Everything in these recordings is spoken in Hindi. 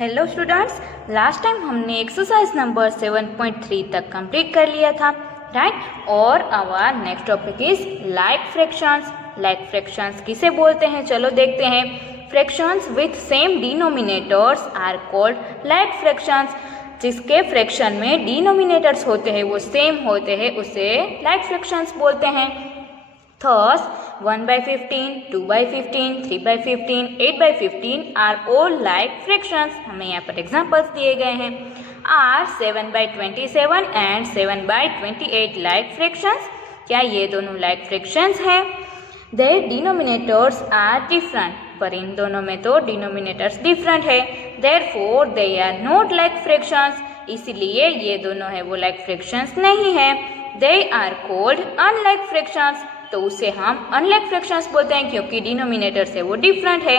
हेलो स्टूडेंट्स, लास्ट टाइम हमने एक्सरसाइज नंबर 7.3 तक कंप्लीट कर लिया था, राइट। और our next topic is like fractions. Like fractions किसे बोलते हैं, चलो देखते हैं। Fractions with same denominators are called like fractions. जिसके फ्रैक्शन में डिनोमिनेटर्स होते हैं वो सेम होते हैं उसे लाइक फ्रैक्शंस बोलते हैं। Thus, 1/15, 2/15, 3/15, 8/15 are all like fractions। हमें यहाँ पर एग्जाम्पल्स दिए गए हैं। Are 7/27 and 7/28 like fractions? क्या ये दोनों like fractions हैं? Their denominators are different। पर इन दोनों में तो denominators different है। Therefore, they are not like fractions। इसीलिए ये दोनों है वो like fractions नहीं है। They are called unlike fractions। तो उसे हम अनलाइक फ्रैक्शंस बोलते हैं क्योंकि डिनोमिनेटर से वो डिफरेंट है।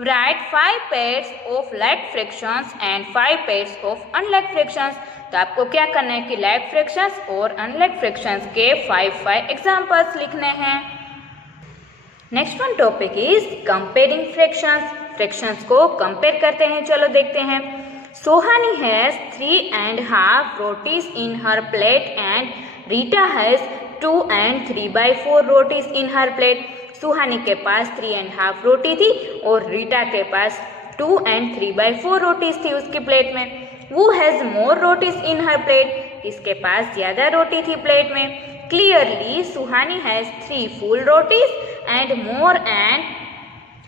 Right 5 pairs of like fractions and 5 pairs of unlike fractions. तो आपको क्या करना है कि लाइक फ्रैक्शंस और अनलाइक फ्रैक्शंस के 5 एग्जांपल्स लिखने हैं। Next one topic is comparing fractions. Fractions को कंपेयर करते हैं, चलो देखते हैं। Sohani has 3.5 rotis in her plate and Rita has 2 and 3/4 rotis in her plate. Suhani के पास 3.5 रोटी थी और रीटा के पास 2 and 3/4 रोटीज थी उसकी प्लेट में। वो has more rotis in her plate. किसके पास ज्यादा रोटी थी प्लेट में? Clearly Suhani has 3 full rotis and more and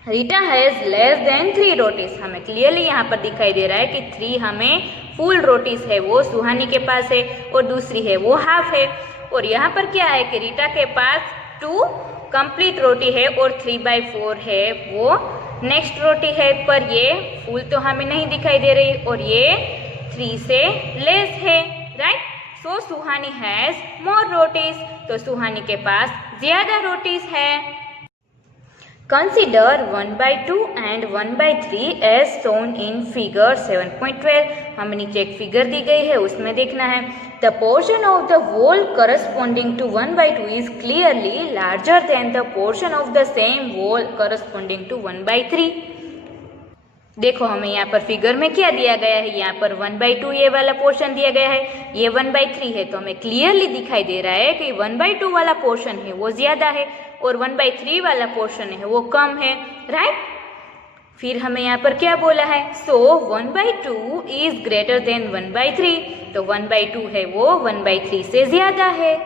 Rita has less than 3 rotis. हमें क्लियरली यहाँ पर दिखाई दे रहा है कि 3 हमें फुल रोटीज है वो सुहानी के पास है और दूसरी है वो हाफ है। और यहाँ पर क्या है कि रीटा के पास 2 कंप्लीट रोटी है और 3/4 है वो नेक्स्ट रोटी है, पर ये फुल तो हमें नहीं दिखाई दे रही और ये 3 से लेस है, right. So Suhani has more rotis. तो सुहानी के पास ज्यादा रोटीज है। Consider 1/2 and 1/3 as shown in figure 7.12। हमें नीचे एक फिगर दी गई है उसमें देखना है। The portion of the whole corresponding to 1/2 is clearly larger than the portion of the same whole corresponding to 1/3। देखो हमें यहाँ पर फिगर में क्या दिया गया है, यहाँ पर 1/2 ये वाला पोर्शन दिया गया है, ये 1/3 है। तो हमें क्लियरली दिखाई दे रहा है कि 1/2 वाला पोर्शन है वो ज्यादा है और 1/3 वाला पोर्शन है वो कम है, राइट। फिर हमें यहाँ पर क्या बोला है? सो 1/2 इज ग्रेटर देन 1/3। तो 1/2 है वो 1/3 से ज्यादा है।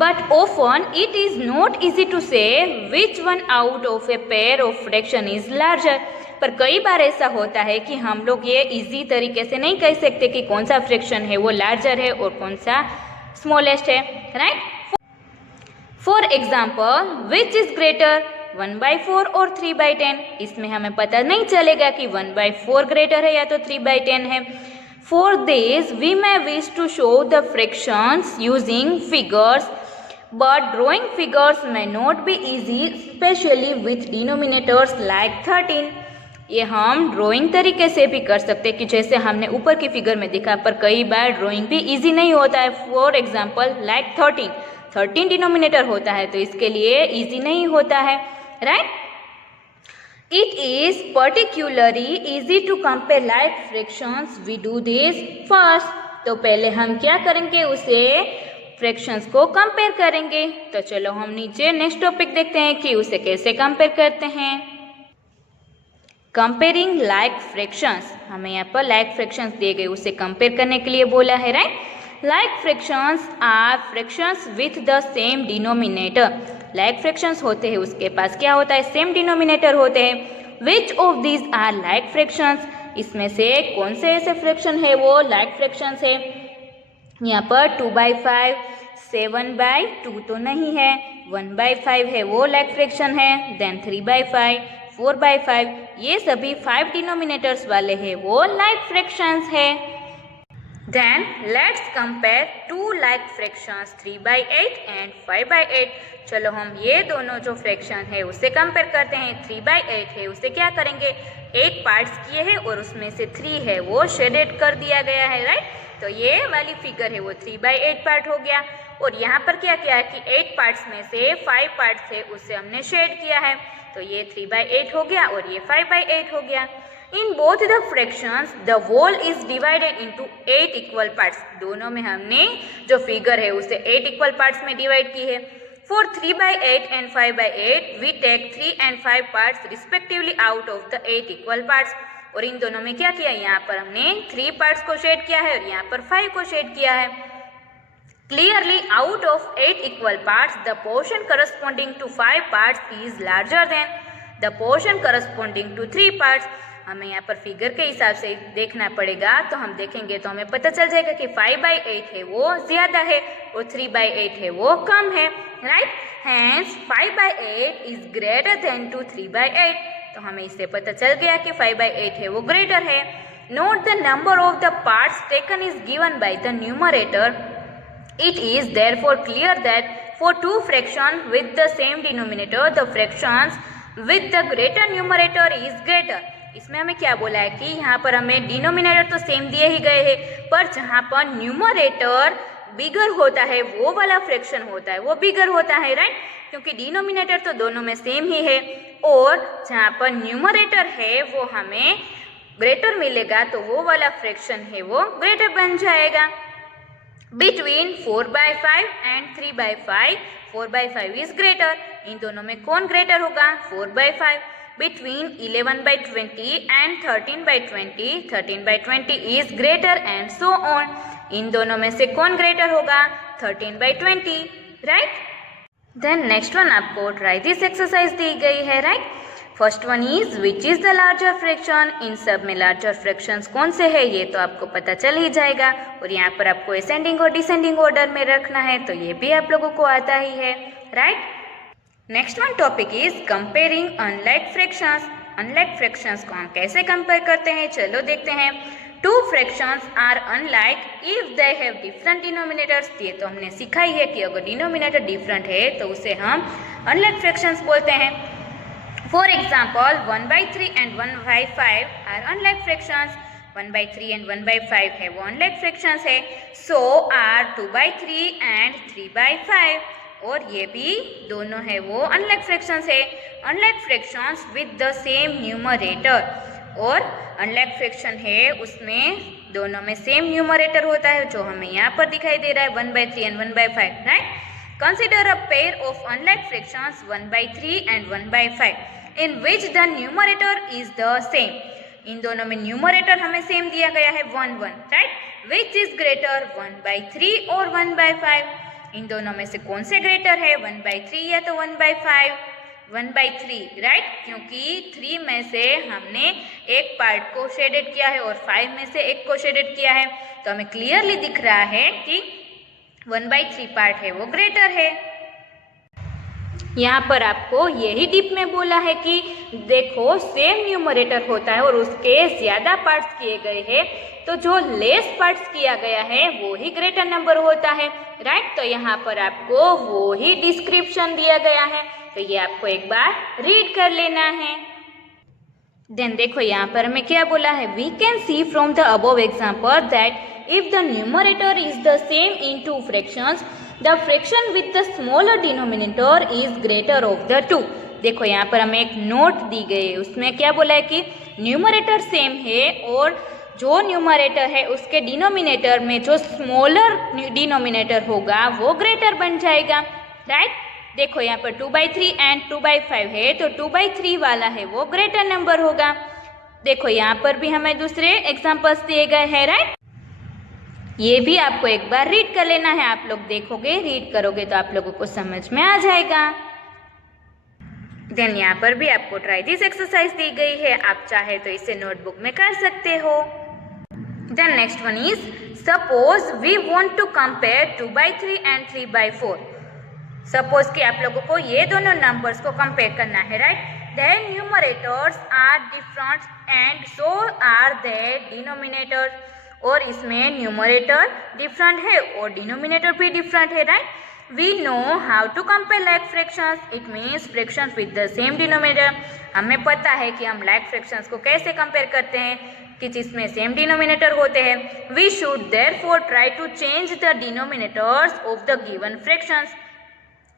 But often it is not easy to say which one out of a pair of fraction is larger। पर कई बार ऐसा होता है कि हम लोग ये इजी तरीके से नहीं कह सकते कि कौन सा फ्रैक्शन है वो लार्जर है और कौन सा स्मॉलेस्ट है, right. For example which is greater 1/4 और 3/10। इसमें हमें पता नहीं चलेगा कि 1/4 ग्रेटर है या तो 3/10 है। For this we may wish to show the fractions using figures, but drawing figures may not be easy, especially with denominators like 13। ये हम ड्राइंग तरीके से भी कर सकते हैं कि जैसे हमने ऊपर की फिगर में देखा, पर कई बार ड्राइंग भी इजी नहीं होता है। फॉर एग्जाम्पल लाइक 13 डिनोमिनेटर होता है तो इसके लिए इजी नहीं होता है, right. It is particularly easy to compare like fractions। We do this first। तो पहले हम क्या करेंगे, उसे फ्रैक्शंस को कंपेयर करेंगे। तो चलो हम नीचे नेक्स्ट टॉपिक देखते हैं कि उसे कैसे कंपेयर करते हैं। Comparing like fractions. हमें यहाँ पर लाइक फ्रैक्शंस दिए गए, उसे कंपेयर करने के लिए बोला है, right. Like fractions are fractions with the same denominator. Like fractions होते हैं उसके पास क्या होता है, सेम डिनोमिनेटर होते हैं। Which of these are like fractions. इसमें से कौन से ऐसे फ्रैक्शन है वो लाइक फ्रैक्शंस है। यहाँ पर 2/5, 7/2 तो नहीं है, 1/5 है वो लाइक फ्रैक्शन है, देन 3/5, 4/5 ये सभी 5 डिनोमिनेटर्स वाले हैं वो लाइक फ्रैक्शंस है। Then let's compare two like fractions 3/8 and 5/8। चलो हम ये दोनों जो फ्रैक्शन है उससे कंपेयर करते हैं। 3/8 है उसे क्या करेंगे, 8 पार्ट्स किए हैं और उसमें से 3 है वो शेडेड कर दिया गया है, राइट। तो ये वाली फिगर है वो 3/8 पार्ट हो गया। और यहाँ पर क्या किया है कि 8 पार्ट्स में से 5 पार्ट्स है उसे हमने शेड किया है, तो ये 3/8 हो गया और ये 5/8 हो गया। In both the fractions the whole is divided into 8 equal parts. दोनों में हमने जो फिगर है उसे 8 इक्वल पार्ट्स में डिवाइड की है। For 3/8 and 5/8 we take 3 and 5 parts respectively out of the 8 equal parts. और इन दोनों में क्या किया, यहाँ पर हमने 3 पार्ट्स को शेड किया है और यहाँ पर 5 को शेड किया है। Clearly out of 8 equal parts the portion corresponding to 5 parts is larger than the portion corresponding to 3 parts. हमें यहाँ पर फिगर के हिसाब से देखना पड़ेगा, तो हम देखेंगे तो हमें पता चल जाएगा कि 5/8 है वो ज्यादा है और 3/8 है वो कम है, right. Hence 5/8 is greater than to 3/8। तो हमें इससे पता चल गया कि 5/8 है वो ग्रेटर है। Note the number of the parts taken is given by the numerator. It is therefore clear that for two fractions with the same denominator, the fractions with the greater numerator is greater। इसमें हमें क्या बोला है कि यहाँ पर हमें डिनोमिनेटर तो सेम दिए ही गए हैं, पर जहाँ पर न्यूमरेटर बिगर होता है वो वाला फ्रैक्शन होता है वो बिगर होता है, राइट। क्योंकि डिनोमिनेटर तो दोनों में सेम ही है और जहाँ पर न्यूमरेटर है वो हमें ग्रेटर मिलेगा, तो वो वाला फ्रैक्शन है वो ग्रेटर बन जाएगा। Between 4/5 and 3/5, 4/5 is greater। इन दोनों में कौन ग्रेटर होगा, 4/5। Between 11/20 and 13/20, 13/20 is greater and so on। इन दोनों में से कौन ग्रेटर होगा, 13/20, राइट। देन नेक्स्ट वन आपको ट्राई दिस एक्सरसाइज दी गई है, right. First one is which is the larger fraction. इन सब में लार्जर फ्रैक्शंस कौन से है ये तो आपको पता चल ही जाएगा, और यहाँ पर आपको असेंडिंग और डिसेंडिंग ऑर्डर में रखना है, तो ये भी आप लोगों को आता ही है, right. Next one topic is comparing unlike fractions. Unlike fractions को हम कैसे कंपेयर करते हैं, चलो देखते हैं। Two fractions are unlike if they have different denominators. ये तो हमने सीखा ही है कि अगर डिनोमिनेटर डिफरेंट है तो उसे हम अनलाइक फ्रैक्शंस बोलते हैं। For example, 1/3 and 1/5 are unlike fractions। 1/3 and 1/5 है वो unlike fractions है। So are 2/3 and 3/5, और ये भी दोनों है वो unlike fractions है। Unlike fractions with the same numerator, और unlike fraction है उसमें दोनों में same numerator होता है, जो हमें यहाँ पर दिखाई दे रहा है 1/3 and 1/5, right? Consider a pair of unlike fractions 1/3 and 1/5 in which the numerator is the same। इन दोनों में न्यूमरेटर हमें सेम दिया गया है 1 1, राइट। विच इज ग्रेटर 1/3 और 1/5। इन दोनों में से कौन से ग्रेटर है, 1/3 या तो 1/5। 1/3, राइट, क्योंकि 3 में से हमने एक पार्ट को शेडेड किया है और 5 में से एक को शेडेड किया है, तो हमें क्लियरली दिख रहा है कि 1/3 पार्ट है वो ग्रेटर है। यहाँ पर आपको यही डिप में बोला है कि देखो सेम न्यूमरेटर होता है और उसके ज्यादा पार्ट्स किए गए हैं, तो जो लेस पार्ट्स किया गया है वो ही ग्रेटर नंबर होता है, राइट। तो यहाँ पर आपको वो ही डिस्क्रिप्शन दिया गया है, तो ये आपको एक बार रीड कर लेना है। देन देखो यहाँ पर हमें क्या बोला है, we can see from the above example that if the numerator is the same in two fractions, the fraction with the smaller denominator is greater of the two। देखो यहाँ पर हमें एक नोट दी गई है, उसमें क्या बोला है कि न्यूमरेटर सेम है और जो न्यूमरेटर है उसके डिनोमिनेटर में जो स्मॉलर डिनोमिनेटर होगा वो ग्रेटर बन जाएगा, राइट। देखो यहाँ पर 2/3 एंड 2/5 है, तो 2/3 वाला है वो ग्रेटर नंबर होगा। देखो यहाँ पर भी हमें दूसरे एग्जाम्पल्स दिए गए हैं, राइट। ये भी आपको एक बार रीड कर लेना है, आप लोग देखोगे रीड करोगे तो आप लोगों को समझ में आ जाएगा। देन यहाँ पर भी आपको ट्राई दिस एक्सरसाइज दी गई है, आप चाहे तो इसे नोटबुक में कर सकते हो। Then next one is suppose we want to compare 2/3 and 3/4। Suppose कि आप लोगों को ये दोनों नंबर्स को कंपेयर करना है, right. Their numerators are different and so are their denominators, और इसमें न्यूमरेटर डिफरेंट है और डिनोमिनेटर भी डिफरेंट है, right. We know how to compare like fractions, it means fractions with the same denominator. हमें पता है कि हम लाइक फ्रैक्शंस को कैसे कंपेयर करते हैं कि जिसमें सेम डिनोमिनेटर होते हैं। We should therefore try to change the denominators of the given fractions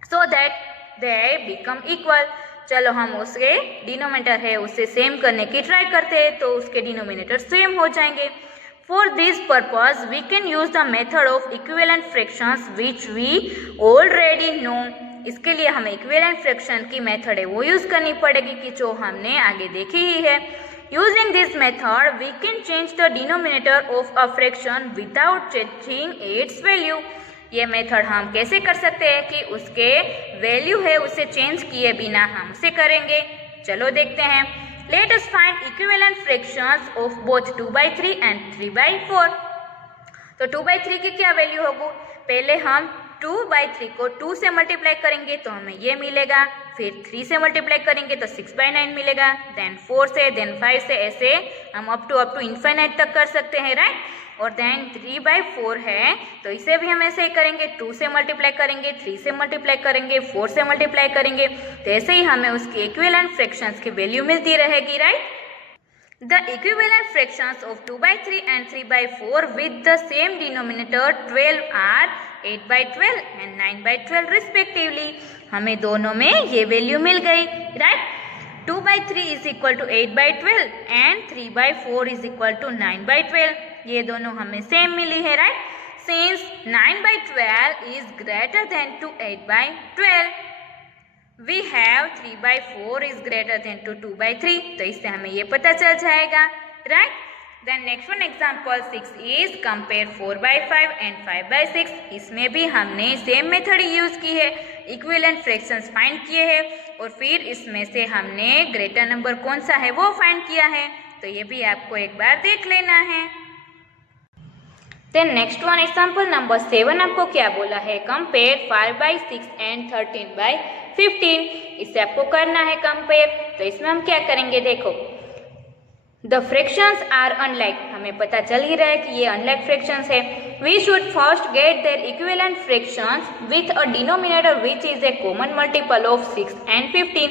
so that they become equal. चलो हम उसके डिनोमिनेटर है उससे सेम करने की ट्राई करते हैं, तो उसके डिनोमिनेटर सेम हो जाएंगे। For this purpose we can use the method of equivalent fractions which we already know. इसके लिए हमें इक्विवेलेंट फ्रैक्शन की मेथड है वो यूज करनी पड़ेगी कि जो हमने आगे देखी ही है। Using this method we can change the denominator of a fraction without changing its value. ये मेथड हम कैसे कर सकते हैं कि उसके वैल्यू है उसे चेंज किए बिना हम उसे करेंगे। चलो देखते हैं। Let us find equivalent fractions of both 2/3 and 3/4। तो 2/3 की क्या वैल्यू होगी? पहले हम 2/3 को 2 से मल्टीप्लाई करेंगे तो हमें ये मिलेगा, फिर 3 से मल्टीप्लाई करेंगे तो 6/9 मिलेगा, देन 4 से, देन 5 से, ऐसे हम अप टू इन्फिनिट तक कर सकते हैं, राइट। और देन 3/4 है तो इसे भी हम ऐसे ही करेंगे, 2 से मल्टीप्लाई करेंगे, 3 से मल्टीप्लाई करेंगे, 4 से मल्टीप्लाई करेंगे, तो ऐसे ही हमें उसकी इक्विवेलेंट फ्रैक्शंस की वैल्यू मिलती रहेगी, right. The equivalent fractions of 2/3 and 3/4 with the same denominator 12 are 8/12 and 9/12 respectively। हमें दोनों में ये वैल्यू मिल गई, right. 2/3 is equal to 8/12 and 3/4 is equal to 9/12। ये दोनों हमें सेम मिली है, right. Since 9/12 is greater than to 8/12, we have 3/4 is greater than to 2/3। तो इससे हमें ये पता चल जाएगा, right. Then next one example 6 is compare 4/5 and 5/6। इसमें भी हमने सेम मेथड यूज की है, इक्विवेलेंट फ्रैक्शंस फाइंड किए हैं और फिर इसमें से हमने ग्रेटर नंबर कौन सा है वो फाइंड किया है, तो ये भी आपको एक बार देख लेना है। Then next one example number 7 आपको क्या बोला है? Compare 5/6 and 13/15। इससे आपको करना है कंपेयर, तो इसमें हम क्या करेंगे? देखो, द फ्रैक्शंस आर अनलाइक, हमें पता चल ही रहा है कि ये अनलाइक फ्रैक्शंस है। We should first get their equivalent fractions with a denominator which is a common multiple of 6 and 15।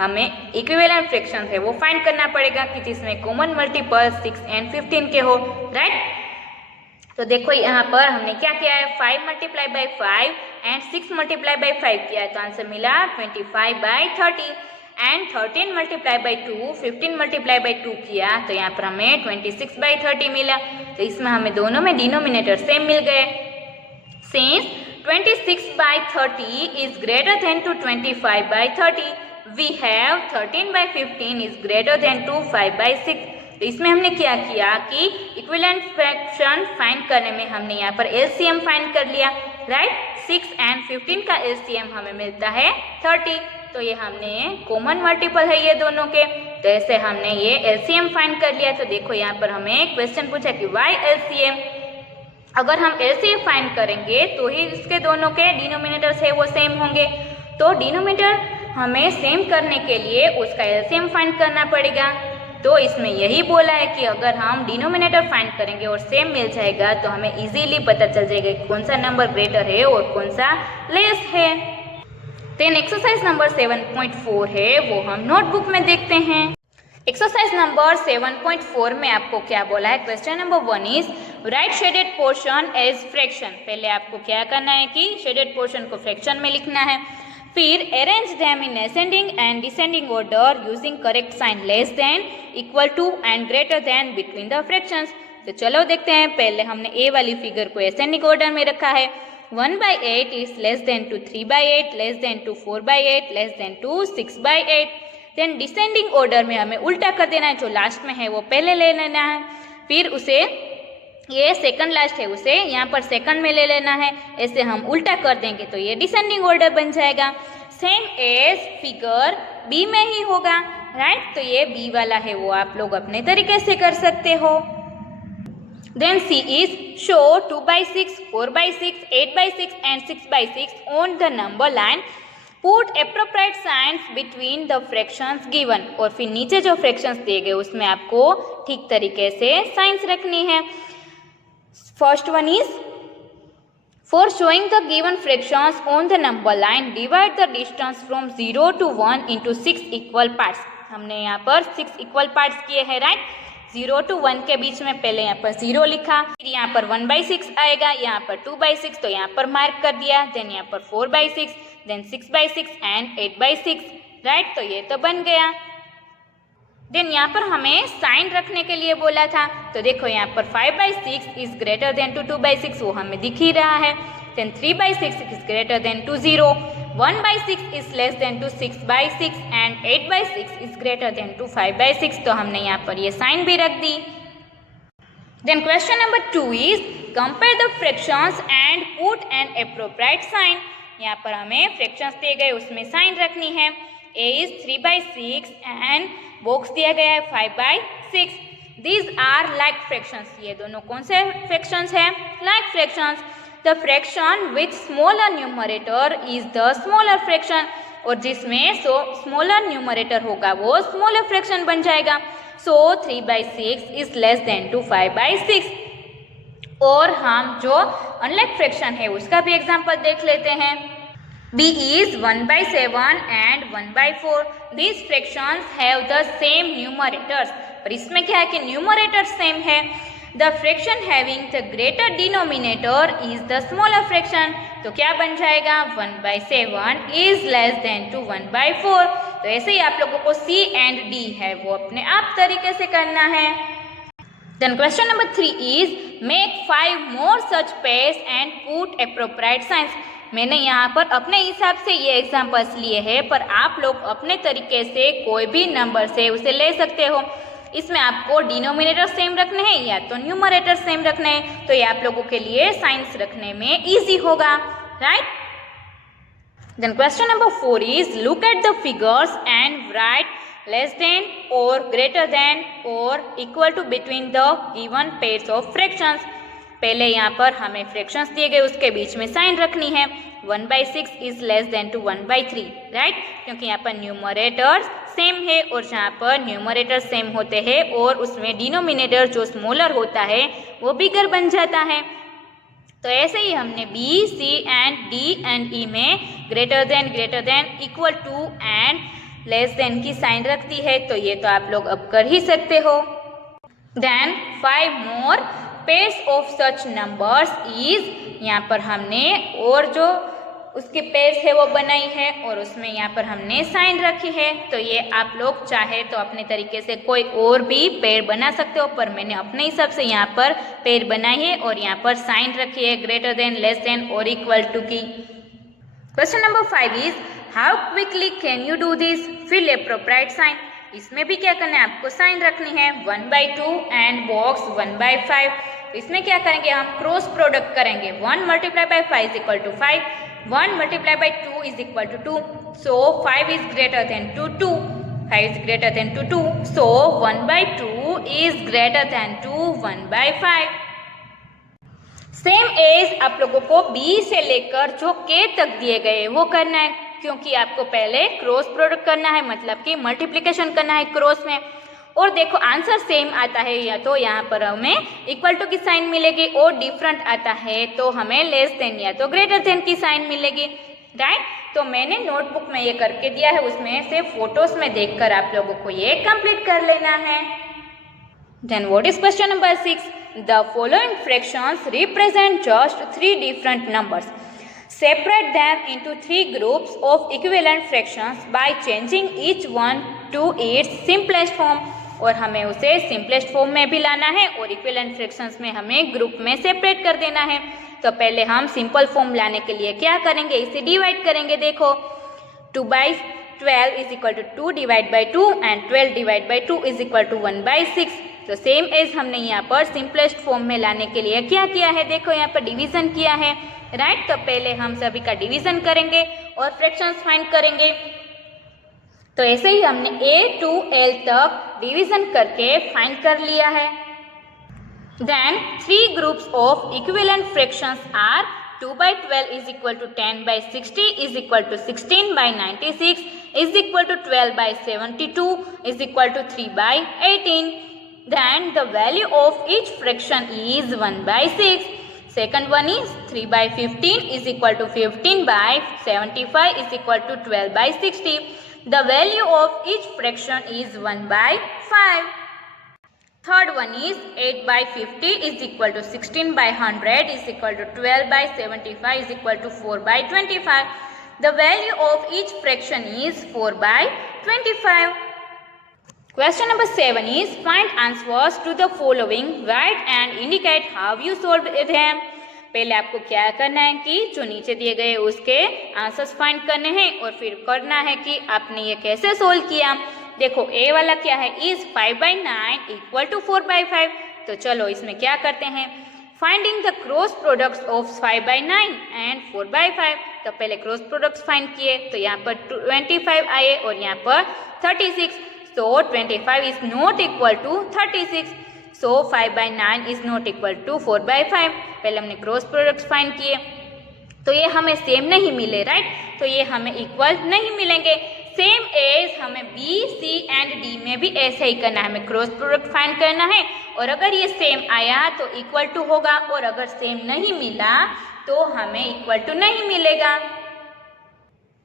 हमें इक्विवेलेंट फ्रैक्शंस है वो फाइंड करना पड़ेगा कि जिसमें कॉमन मल्टीपल 6 एंड 15 के हो, राइट। तो देखो यहाँ पर हमने क्या किया है, 5 × 5 एंड 6 × 5 किया है, तो आंसर मिला 25/30 एंड 13 × 2 15 × 2 किया, तो यहाँ पर हमें 26/30 मिला। तो इसमें हमें दोनों में डिनोमिनेटर सेम मिल गए। Since 26/30 is greater than to 25/30, we have 13/15 is greater than to 5/6। तो इसमें हमने क्या किया कि इक्विवेलेंट फ्रैक्शन फाइंड करने में हमने यहाँ पर एलसीएम फाइंड कर लिया, राइट। 6 एंड 15 का एलसीएम हमें मिलता है 30, तो ये हमने कॉमन मल्टीपल है ये दोनों के, तो ऐसे हमने ये एलसीएम फाइंड कर लिया। तो देखो यहाँ पर हमें क्वेश्चन पूछा कि वाई एलसीएम। अगर हम एलसीएम फाइंड करेंगे तो ही इसके दोनों के डिनोमिनेटर्स है वो सेम होंगे, तो डिनोमिनेटर हमें सेम करने के लिए उसका एलसीएम फाइंड करना पड़ेगा। तो इसमें यही बोला है कि अगर हम डिनोमिनेटर फाइंड करेंगे और सेम मिल जाएगा तो हमें इजीली पता चल जाएगा कि कौन सा नंबर ग्रेटर है और कौन सा लेस है। देन एक्सरसाइज नंबर 7.4 है वो हम नोटबुक में देखते हैं। एक्सरसाइज नंबर 7.4 में आपको क्या बोला है? Question number 1 is write shaded portion as fraction. पहले आपको क्या करना है कि शेडेड पोर्शन को फ्रैक्शन में लिखना है, फिर arrange them in ascending and descending order using correct sign less than, equal to and greater than between the fractions. तो चलो देखते हैं। पहले हमने ए वाली फिगर को असेंडिंग ऑर्डर में रखा है। 1/8 is less than to 3/8, less than to 4/8, less than to 6/8। Then descending order में हमें उल्टा कर देना है, जो लास्ट में है वो पहले ले लेना है, फिर उसे ये सेकंड लास्ट है उसे यहाँ पर सेकंड में ले लेना है। ऐसे हम उल्टा कर देंगे तो ये डिसेंडिंग ऑर्डर बन जाएगा। सेम एज फिगर बी में ही होगा, राइट। तो ये बी वाला है वो आप लोग अपने तरीके से कर सकते हो। Then C is show 2/6, 4/6, 8/6 and 6/6 on the number line. Put appropriate signs between the fractions given. और फिर नीचे जो फ्रैक्शंस दिए गए उसमें आपको ठीक तरीके से साइंस रखनी है। First one is for showing the given fractions on the number line, divide the distance from 0 to 1 into 6 equal parts। हमने यहाँ पर 6 इक्वल पार्ट्स किए हैं, राइट। 0 to 1 के बीच में पहले यहाँ पर 0 लिखा, फिर यहाँ पर 1/6 आएगा, यहाँ पर 2/6, तो यहाँ पर मार्क कर दिया। देन यहाँ पर 4/6, देन 6/6 एंड 8/6। राइट। तो ये तो बन गया। देन यहाँ पर हमें साइन रखने के लिए बोला था, तो देखो यहाँ पर 5/6 इज ग्रेटर देन टू 2/6, वो हमें दिख ही रहा है। Then 3/6 is greater than to 0, 1/6 is less than to 6/6 and 8/6 is greater than to 5/6। तो हमने यहाँ पर ये साइन भी रख दी। Then question number 2 is compare the fractions and put an appropriate sign. यहाँ पर हमें फ्रैक्शंस दिए गए, उसमें साइन रखनी है। a इज 3/6 एंड बॉक्स दिया गया है 5/6। दीज आर लाइक फ्रैक्शंस, ये दोनों कौन से फ्रैक्शंस हैं? Like fractions. The fraction with smaller numerator is the smaller fraction, और जिसमें स्मॉलर न्यूमरेटर होगा वो स्मॉलर फ्रैक्शन बन जाएगा। सो 3/6 इज लेस देन टू 5/6। और हम जो अनलाइक फ्रैक्शन है उसका भी एग्जाम्पल देख लेते हैं। b is 1/7 and 1/4. These fractions have the same numerators. पर इसमें क्या है कि न्यूमरेटर सेम है। The fraction having the greater denominator is the smaller fraction. तो क्या बन जाएगा? 1/7 is less than to 1/4. तो ऐसे ही आप लोगों को C and D है वो अपने आप तरीके से करना है। Then question number 3 is make 5 more such pairs and put appropriate signs. मैंने यहाँ पर अपने हिसाब से ये एग्जाम्पल्स लिए हैं, पर आप लोग अपने तरीके से कोई भी नंबर से उसे ले सकते हो। इसमें आपको डिनोमिनेटर सेम रखने हैं या तो न्यूमरेटर सेम रखने हैं, तो ये आप लोगों के लिए साइंस रखने में इजी होगा, right. Then question number 4 is look at the figures and write less than और ग्रेटर देन और equal to between the given pairs of fractions. पहले यहाँ पर हमें फ्रैक्शंस दिए गए, उसके बीच में साइन रखनी है। 1/6 is less than to 1/3, right, क्योंकि यहाँ पर न्यूमरेटर सेम है और जहाँ पर न्यूमरेटर सेम होते हैं और उसमें डिनोमिनेटर जो स्मॉलर होता है वो बिगर बन जाता है। तो ऐसे ही हमने B, C and D and E में greater than equal to and less than की साइन रख दी है, तो ये तो आप लोग अब कर ही सकते हो। Then 5 more pairs of such numbers is, यहाँ पर हमने और जो उसके पेयर्स है वो बनाई है और उसमें यहाँ पर हमने साइन रखी है। तो ये आप लोग चाहे तो अपने तरीके से कोई और भी पेयर बना सकते हो, पर मैंने अपने हिसाब से यहाँ पर पेयर बनाई है और यहाँ पर साइन रखी है ग्रेटर देन, लेस देन और इक्वल टू की। Question number 5 is how quickly can you do this? Fill appropriate sign. इसमें भी क्या करना है, आपको साइन रखनी है। 1/2 एंड बॉक्स 1/5। तो इसमें क्या करेंगे, हम क्रॉस प्रोडक्ट करेंगे। 1 × 5 is equal to 5, 1 × 2 is equal to 2, so 5 is greater than to 2, 5 is greater than to 2, so 1/2 is greater than to 1/5। Same as आप लोगों को B से लेकर जो K तक दिए गए वो करना है, क्योंकि आपको पहले क्रॉस प्रोडक्ट करना है, मतलब कि मल्टीप्लिकेशन करना है क्रॉस में। और देखो आंसर सेम आता है या तो यहाँ पर हमें इक्वल टू की साइन मिलेगी, और डिफरेंट आता है तो हमें लेस देन या तो ग्रेटर देन की साइन मिलेगी, राइट। तो मैंने नोटबुक में ये करके दिया है, उसमें से फोटोज में देखकर आप लोगों को ये कंप्लीट कर लेना है। Then what is question number 6? The following fractions represent just 3 different numbers. Separate them into 3 groups of equivalent fractions by changing each one to its simplest form। और हमें उसे सिंपलेस्ट फॉर्म में भी लाना है और इक्विवेलेंट फ्रैक्शंस में हमें ग्रुप में सेपरेट कर देना है। तो पहले हम सिंपल फॉर्म लाने के लिए क्या करेंगे, इसे डिवाइड करेंगे। देखो 2/12 is equal to 2 divide by 2 and 12 divide by 2 is equal to 1/6। तो सेम एज हमने यहाँ पर सिंपलेस्ट फॉर्म में लाने के लिए क्या किया है, देखो यहाँ पर डिवीजन किया है, राइट। तो पहले हम सभी का डिवीजन करेंगे और फ्रैक्शंस फाइंड करेंगे। तो ऐसे ही हमने A to L तक डिवीजन करके फाइंड कर लिया है। Then 3 groups of equivalent fractions are 2/12 is equal to 10/60 is equal to 16/96 is equal to 12/72 is equal to 3/18। Then the value of each fraction is 1/6. Second one is 3/15 is equal to 15/75 is equal to 12/60. The value of each fraction is 1/5. Third one is 8/50 is equal to 16/100 is equal to 12/75 is equal to 4/25. The value of each fraction is 4/25. Question number 7 is find answers to the following. Write and indicate how you solved them. पहले आपको क्या करना है कि जो नीचे दिए गए उसके आंसर्स फाइंड करने हैं और फिर करना है कि आपने ये कैसे सोल्व किया। देखो ए वाला क्या है, इज 5/9 इक्वल टू 4/5। तो चलो इसमें क्या करते हैं, finding the cross products of 5/9 and 4/5। तो पहले क्रॉस प्रोडक्ट्स फाइंड किए, तो यहाँ पर 25 आए और यहाँ पर 36। So 25 is not equal to 36. So 5/9 is not equal to 4/5. पहले हमने क्रॉस प्रोडक्ट्स फाइंड किए, तो ये हमें सेम नहीं मिले, राइट। तो ये हमें इक्वल नहीं मिलेंगे। सेम एज हमें बी, सी एंड डी में भी ऐसे ही करना है, हमें क्रॉस प्रोडक्ट फाइंड करना है और अगर ये सेम आया तो इक्वल टू होगा और अगर सेम नहीं मिला तो हमें इक्वल टू नहीं मिलेगा।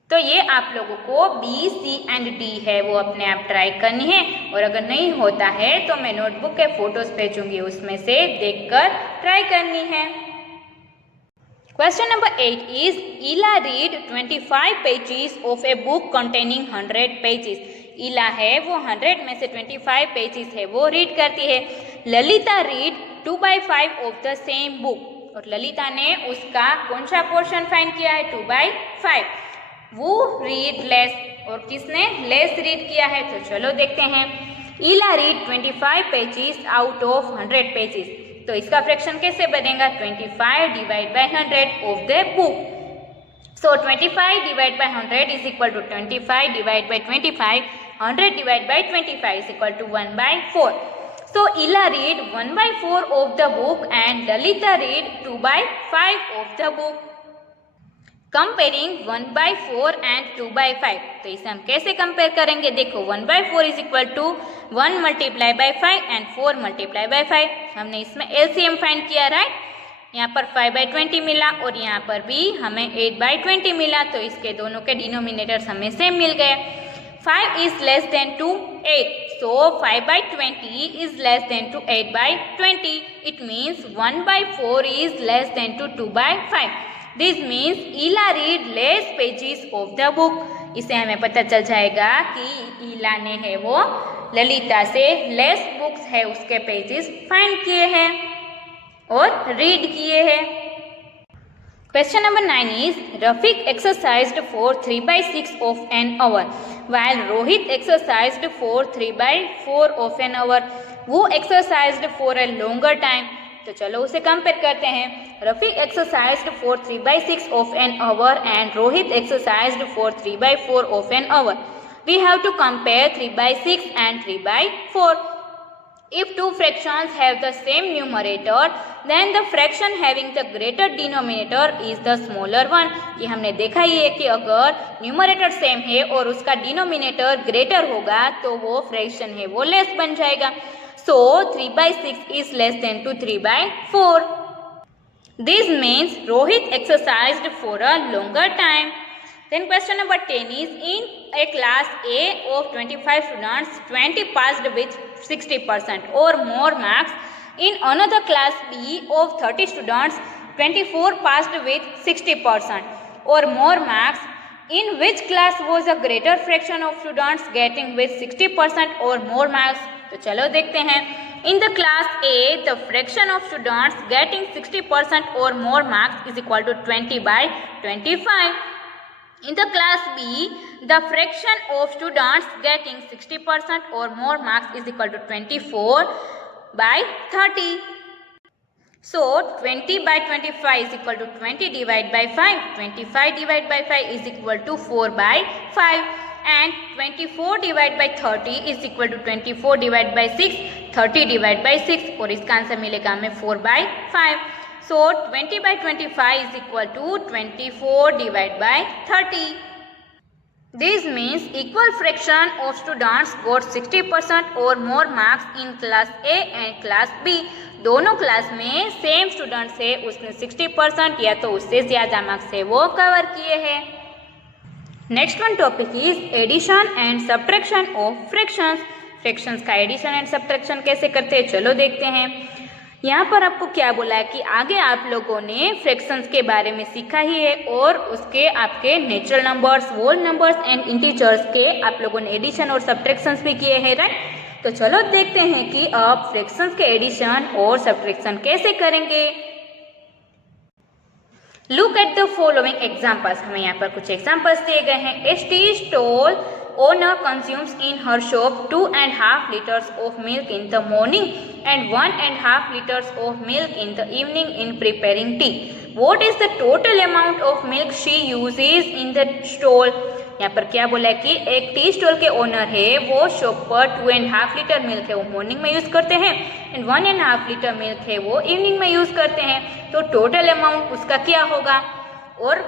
तो ये आप लोगों को बी, सी एंड डी है वो अपने आप ट्राई करनी है और अगर नहीं होता है तो मैं नोटबुक के फोटोज भेजूंगी, उसमें से देखकर ट्राई करनी है। Question number 8 is Ila read 25 pages of a book containing 100 pages. Ila है वो 100 में से 25 पेजेस है वो रीड करती है। Lalita read 2/5 of the same book, और ललिता ने उसका कौन सा पोर्शन फाइंड किया है, 2/5। वो रीड लेस, और किसने लेस रीड किया है, तो चलो देखते हैं। Ila read 25 pages out of 100 pages. तो इसका फ्रैक्शन कैसे बनेगा, 25 divide by 100 of the book. So 25 divide by 100 is equal to 25 divide by 25, 100 divide by 25 is equal to 1/4। So Ila read 1/4 of the book and Lalita read 2/5 of the book. Comparing 1/4 and 2/5, तो इसे हम कैसे कंपेयर करेंगे, देखो 1/4 is equal to 1 multiply by 5 and 4 multiply by 5। हमने इसमें एलसीएम फाइंड किया, राइट। यहाँ पर 5/20 मिला और यहाँ पर भी हमें 8/20 मिला, तो इसके दोनों के डिनोमिनेटर्स हमें सेम मिल गए। 5 is less than to 8, so 5/20 is less than to 8/20. It means 1/4 is less than to 2/5. This means Ila read less pages of the book. इससे हमें पता चल जाएगा कि ईला ने है वो ललिता से लेस बुक्स है उसके पेजेस फाइंड किए हैं और रीड किए हैं। Question number 9 is Rafiq exercised for 3/6 of an hour while Rohit exercised for 3/4 of an hour. वो exercised for a longer time. तो चलो उसे कंपेयर करते हैं। Rafiq exercised for 3/6 of an hour and Rohit exercised for 3/4 of an hour. We have to compare 3/6 and 3/4। If two fractions have the same numerator, then the fraction having the greater denominator is the smaller one. ये हमने देखा ही है कि अगर न्यूमरेटर सेम है और उसका डिनोमिनेटर ग्रेटर होगा तो वो फ्रैक्शन है वो लेस बन जाएगा। So 3/6 is less than to 3/4. This means Rohit exercised for a longer time. Then question number 10 is in a class A of 25 students, 20 passed with 60% or more marks. In another class B of 30 students, 24 passed with 60% or more marks. In which class was a greater fraction of students getting with 60% or more marks? तो चलो देखते हैं। In the class A, the fraction of students getting 60% or more marks is equal to 20/25. In the class B, the fraction of students getting 60% or more marks is equal to 24/30. So 20/25 is equal to 20 divided by 5. 25 divided by 5 is equal to 4/5. And 24 divided by 30 is equal to 24 divided by 6, 30 divided by 6 और इसका आंसर मिलेगा हमें 4/5. So 20/25 is equal to 24 divided by 30. This means equal fraction of students got 60% or more marks in class A and class B. दोनों क्लास में सेम स्टूडेंट्स है, उसने 60% या तो उससे ज़्यादा मार्क्स है वो कवर किए हैं। Next one topic is addition and subtraction of fractions. Fractions का एडिशन एंड सब्ट्रैक्शन कैसे करते हैं चलो देखते हैं। यहाँ पर आपको क्या बोला है कि आगे आप लोगों ने फ्रैक्शंस के बारे में सीखा ही है और उसके आपके natural numbers, whole numbers and integers के आप लोगों ने एडिशन और सब्ट्रैक्शंस भी किए हैं, राइट। तो चलो देखते हैं कि आप फ्रैक्शंस के एडिशन और सब्ट्रैक्शन कैसे करेंगे। Look at the following examples. हमें यहाँ पर कुछ एग्जाम्पल्स दिए गए हैं। A tea stall owner consumes in her shop 2.5 liters of milk in the morning and 1.5 liters of milk in the evening in preparing tea. What is the total amount of milk she uses in the stall? यहाँ पर क्या बोला है कि एक टी स्टॉल के ओनर है, वो शॉप पर 2.5 लीटर मिल्क है वो मॉर्निंग में यूज करते हैं एंड 1.5 लीटर मिल्क है वो इवनिंग में यूज करते हैं। तो टोटल अमाउंट उसका क्या होगा। और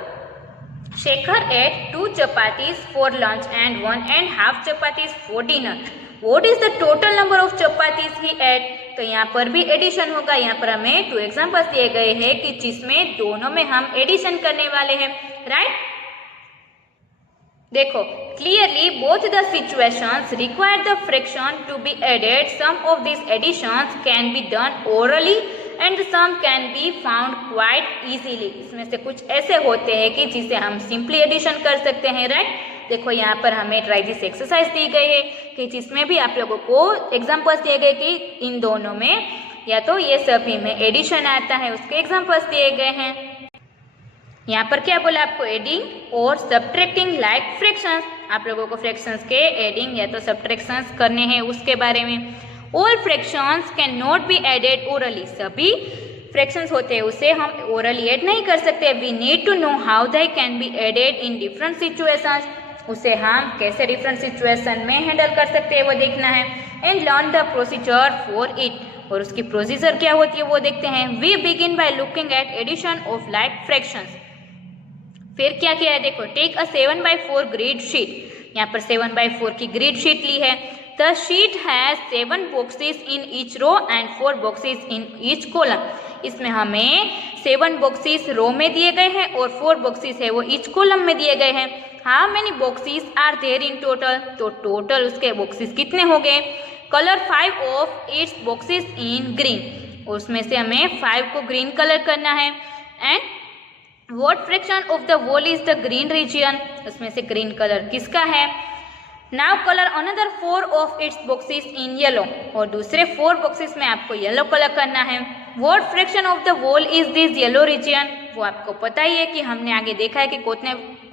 Shekhar ate 2 chapatis for lunch and 1.5 chapatis for dinner. What is the total number of chapatis he ate? तो यहाँ पर भी एडिशन होगा। यहाँ पर हमें 2 एग्जाम्पल्स दिए गए हैं कि जिसमें दोनों में हम एडिशन करने वाले हैं, राइट। देखो, clearly both the situations require the fraction to be added. Some of these additions can be done orally and some can be found quite easily. इसमें से कुछ ऐसे होते हैं कि जिसे हम सिंपली एडिशन कर सकते हैं, राइट। देखो यहाँ पर हमें ट्राई दिस एक्सरसाइज दी गई है कि जिसमें भी आप लोगों को एग्जाम्पल्स दिए गए कि इन दोनों में या तो ये सभी में एडिशन आता है, उसके एग्जाम्पल्स दिए गए हैं। यहाँ पर क्या बोला आपको, एडिंग और सब्ट्रैक्टिंग लाइक फ्रैक्शंस। आप लोगों को फ्रैक्शंस के एडिंग या तो सब्ट्रैक्शंस करने हैं उसके बारे में। All fractions can not be added orally. सभी फ्रैक्शंस होते हैं उसे हम ओरली ऐड नहीं कर सकते। We need to know how they can be added in different situations. उसे हम कैसे डिफरेंट सिचुएशन में हैंडल कर सकते हैं वो देखना है। And learn the procedure for it. और उसकी प्रोसीजर क्या होती है वो देखते हैं। We begin by looking at addition of like fractions. फिर क्या किया है, देखो, टेक अ 7/4 ग्रिड शीट। यहाँ पर 7/4 की ग्रिड शीट ली है। The sheet has 7 boxes in each row and 4 boxes in each column. इसमें हमें 7 boxes रो में दिए गए हैं और 4 boxes है वो each column में दिए गए हैं। How many boxes are there in total? तो टोटल उसके boxes कितने हो गए। Color 5 of its boxes in green. उसमें से हमें 5 को green कलर करना है। And what fraction of the wall is the green region? उसमें से green कलर किसका है। Now color another 4 of its boxes in yellow. और दूसरे 4 boxes में आपको येलो कलर करना है। What fraction of the wall is this yellow region? वो आपको पता ही है कि हमने आगे देखा है कि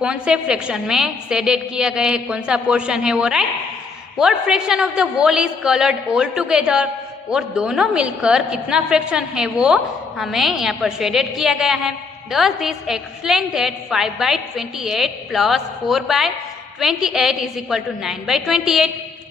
कौन से फ्रैक्शन में शेडेड किया गया है, कौन सा पोर्शन है वो, right. What fraction of the wall is colored all together? और दोनों मिलकर कितना फ्रैक्शन है वो हमें यहाँ पर शेडेड किया गया है। Does this explain that 5/28 plus 4/28 is equal to 9/28?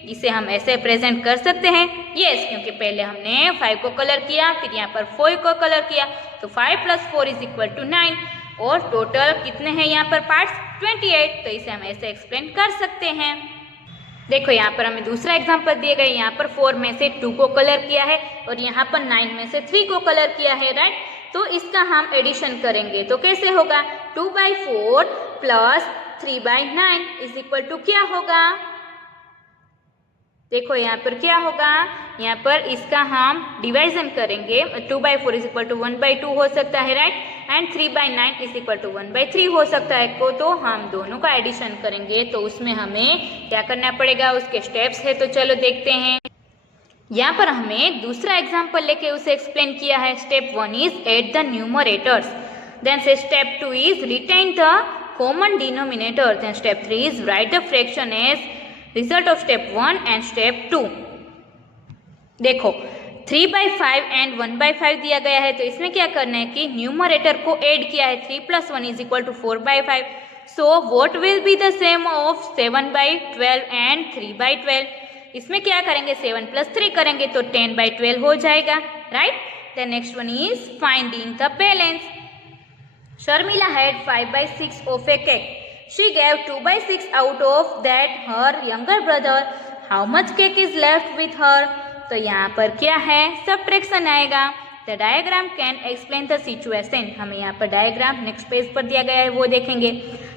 इसे हम ऐसे प्रेजेंट कर सकते हैं। यस, क्योंकि पहले हमने 5 को कलर किया, फिर यहाँ पर 4 को कलर किया, तो 5 + 4 is equal to 9 और टोटल कितने हैं यहाँ पर पार्ट्स 28। तो इसे हम ऐसे एक्सप्लेन कर सकते हैं। देखो यहाँ पर हमें दूसरा एग्जांपल दिए गए। यहाँ पर 4 में से 2 को कलर किया है और यहाँ पर 9 में से 3 को कलर किया है, राइट। तो इसका हम एडिशन करेंगे तो कैसे होगा, 2/4 प्लस 3/9 इज इक्वल टू क्या होगा। देखो यहाँ पर क्या होगा, यहाँ पर इसका हम डिवाइजन करेंगे। 2/4 इज इक्वल टू 1/2 हो सकता है, right, and 3/9 is equal to 1/3 हो सकता है। तो हम दोनों का एडिशन करेंगे तो उसमें हमें क्या करना पड़ेगा, उसके स्टेप्स है। तो चलो देखते हैं। यहाँ पर हमें दूसरा एग्जाम्पल लेके उसे एक्सप्लेन किया है। Step 1 is add the numerators, then से step 2 is written the common denominator, then step 3 is write the fraction as result of step 1 and step 2। देखो 3/5 एंड 1/5 दिया गया है तो इसमें क्या करना है कि न्यूमरेटर को ऐड किया है। 3 + 1 is equal to 4/5। So what will be the sum of 7/12 and 3/12। इसमें क्या करेंगे, 7 + 3 करेंगे तो 10/12 हो जाएगा, right. The next one is finding the balance. Sharmila had 5/6 of a cake. She gave 2/6 out of that her younger brother. How much cake is left with her? तो यहाँ पर क्या है, सब्ट्रैक्शन आएगा। The diagram can explain the situation. हमें यहाँ पर डायग्राम नेक्स्ट पेज पर दिया गया है वो देखेंगे।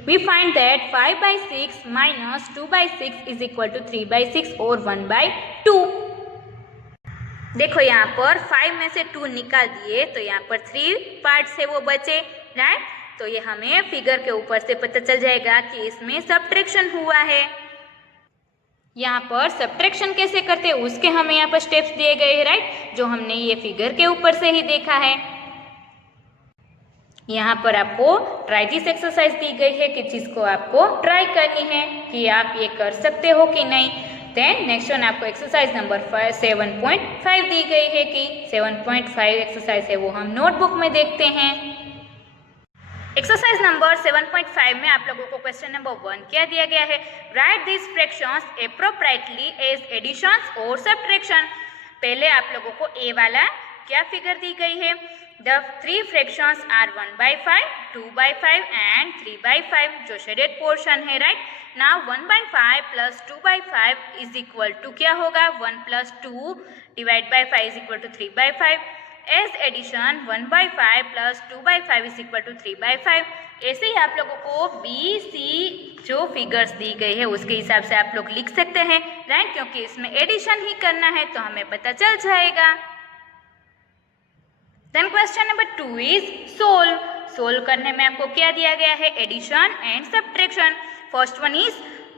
We find that 5/6 - 2/6 is equal to 3/6 और 1/2। देखो यहाँ पर 5 में से 2 निकाल दिए तो यहाँ पर 3 पार्ट्स है वो बचे, राइट। तो ये हमें फिगर के ऊपर से पता चल जाएगा कि इसमें सब्ट्रैक्शन हुआ है। यहाँ पर सब्ट्रैक्शन कैसे करते हैं उसके हमें यहाँ पर स्टेप्स दिए गए हैं, राइट, जो हमने ये फिगर के ऊपर से ही देखा है। यहाँ पर आपको ट्राई दिस एक्सरसाइज दी गई है कि जिसको आपको ट्राई करनी है कि आप ये कर सकते हो कि नहीं। देन नेक्स्ट वन आपको एक्सरसाइज नंबर 7.5 दी गई है कि 7.5 एक्सरसाइज है वो हम नोटबुक में देखते हैं। एक्सरसाइज नंबर 7.5 में आप लोगों को क्वेश्चन नंबर 1 क्या दिया गया है, write this fractions appropriately as additions और सब्ट्रैक्शन। पहले आप लोगों को ए वाला क्या फिगर दी गई है, द 3 फ्रैक्शंस आर 1/5, 2/5 एंड 3/5 जो शेडेड पोर्शन है, right. Now 1/5 plus 2/5 is equal to क्या होगा, 1 plus 2 divide by 5 is equal to 3/5। As addition 1/5 plus 2/5 is equal to 3/5। ऐसे ही आप लोगों को बी सी जो फिगर्स दी गई है उसके हिसाब से आप लोग लिख सकते हैं, राइट, क्योंकि इसमें एडिशन ही करना है तो हमें पता चल जाएगा। Then question number 2 is solve करने में आपको क्या दिया गया है, addition and subtraction. First one is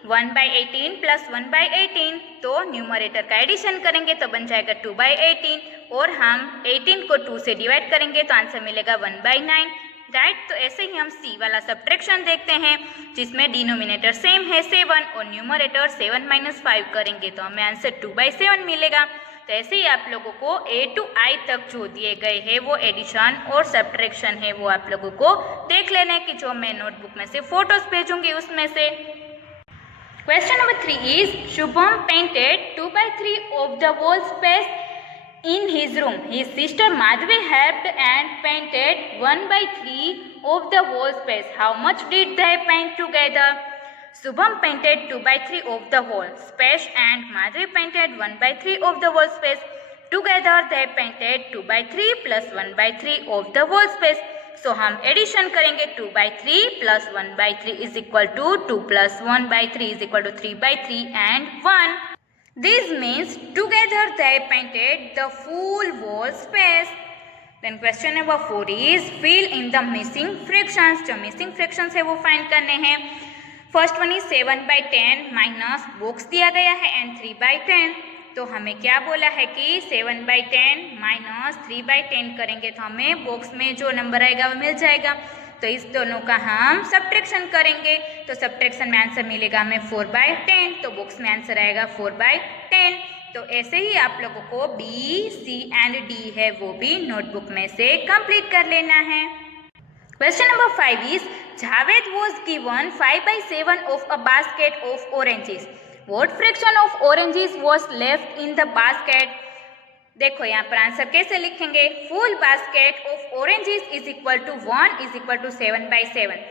1/18 plus 1/18, तो न्यूमरेटर का एडिशन करेंगे तो बन जाएगा 2/18 और हम 18 को 2 से डिवाइड करेंगे तो आंसर मिलेगा 1/9, राइट। तो ऐसे ही हम सी वाला सब्ट्रैक्शन देखते हैं जिसमें डिनोमिनेटर सेम है 7 और न्यूमरेटर 7 - 5 करेंगे तो हमें आंसर 2/7 मिलेगा। तो ऐसे ही आप लोगों को A to I तक जो दिए गए हैं वो एडिशन और सब्ट्रैक्शन है वो आप लोगों को देख लेना है कि जो मैं नोटबुक में से फोटोज भेजूंगी उसमें से। Question number 3 is Shubham painted 2/3 of the wall space in his room. His sister Madhvi helped and painted 1/3 of the wall space. How much did they paint together? Shubham painted 2/3 of the wall space and Madhvi painted 1/3 of the wall space. Together they painted 2/3 plus 1/3 of the wall space. So हम एडिशन करेंगे 2/3 plus 1/3 is equal to 2 plus 1/3 is equal to 3/3 and 1. This means together they painted the full wall space. Then question number 4 is fill in the missing fractions. जो missing fractions है वो फाइंड करने हैं। First one is 7/10 minus box दिया गया है एंड 3/10। तो हमें क्या बोला है कि 7/10 माइनस 3/10 करेंगे तो हमें बॉक्स में जो नंबर आएगा वो मिल जाएगा। तो इस दोनों का हम सब्ट्रैक्शन करेंगे तो सब्ट्रैक्शन में आंसर मिलेगा हमें 4/10, तो बॉक्स में आंसर आएगा 4/10। तो ऐसे ही आप लोगों को बी सी एंड डी है वो भी नोटबुक में से कंप्लीट कर लेना है। Question number 5 is Javed was given 5/7 of a basket of oranges. What fraction of oranges was left in the basket? देखो यहाँ पर आंसर कैसे लिखेंगे, full basket of oranges is equal to 1 is equal to 7/7.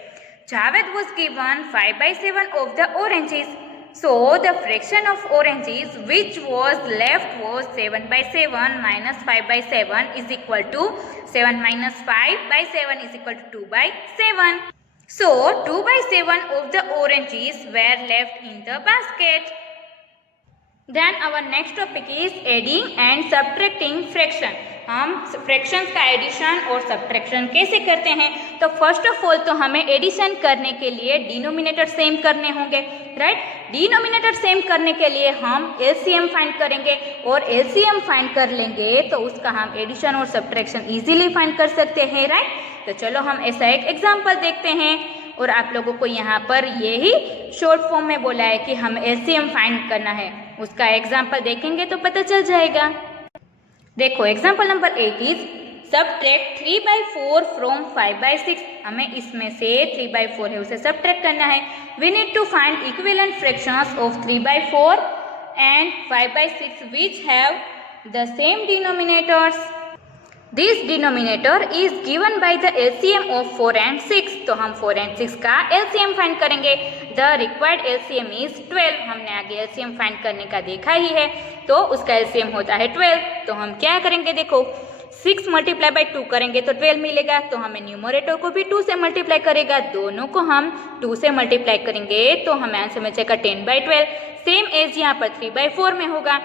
Javed was given 5/7 of the oranges. So the fraction of oranges which was left was 7/7 minus 5/7 is equal to 7 minus 5/7 is equal to 2/7. So 2/7 of the oranges were left in the basket. Then our next topic is adding and subtracting fraction. हम फ्रैक्शंस का एडिशन और सब्ट्रैक्शन कैसे करते हैं, तो फर्स्ट ऑफ ऑल तो हमें एडिशन करने के लिए डिनोमिनेटर सेम करने होंगे, राइट। डिनोमिनेटर सेम करने के लिए हम एलसीएम फाइंड करेंगे और एलसीएम फाइंड कर लेंगे तो उसका हम एडिशन और सब्ट्रैक्शन इजीली फाइंड कर सकते हैं, राइट। तो चलो हम ऐसा एक एग्जाम्पल देखते हैं और आप लोगों को यहाँ पर यही शॉर्ट फॉर्म में बोला है कि हम एलसीएम फाइंड करना है, उसका एग्जाम्पल देखेंगे तो पता चल जाएगा। देखो example number 8 is subtract 3/4 from 5/6। हमें इसमें से 3/4 है उसे सब्ट्रैक्ट करना है। We need to find equivalent fractions of 3/4 and 5/6 which have the same denominators. This denominator is given by the LCM of 4 and 6। तो हम 4 and 6 का एलसीएम फाइंड करेंगे। The required LCM is 12। हमने आगे एलसीएम फाइंड करने का देखा ही है, तो उसका एलसीएम होता है 12। तो हम क्या करेंगे, देखो 6 × 2 करेंगे तो 12 मिलेगा, तो हमें न्यूमरेटर को भी 2 से मल्टीप्लाई करेगा, दोनों को हम 2 से मल्टीप्लाई करेंगे तो हमें आंसर मिल जाएगा 10/12। सेम एज यहाँ पर 3/4 में होगा।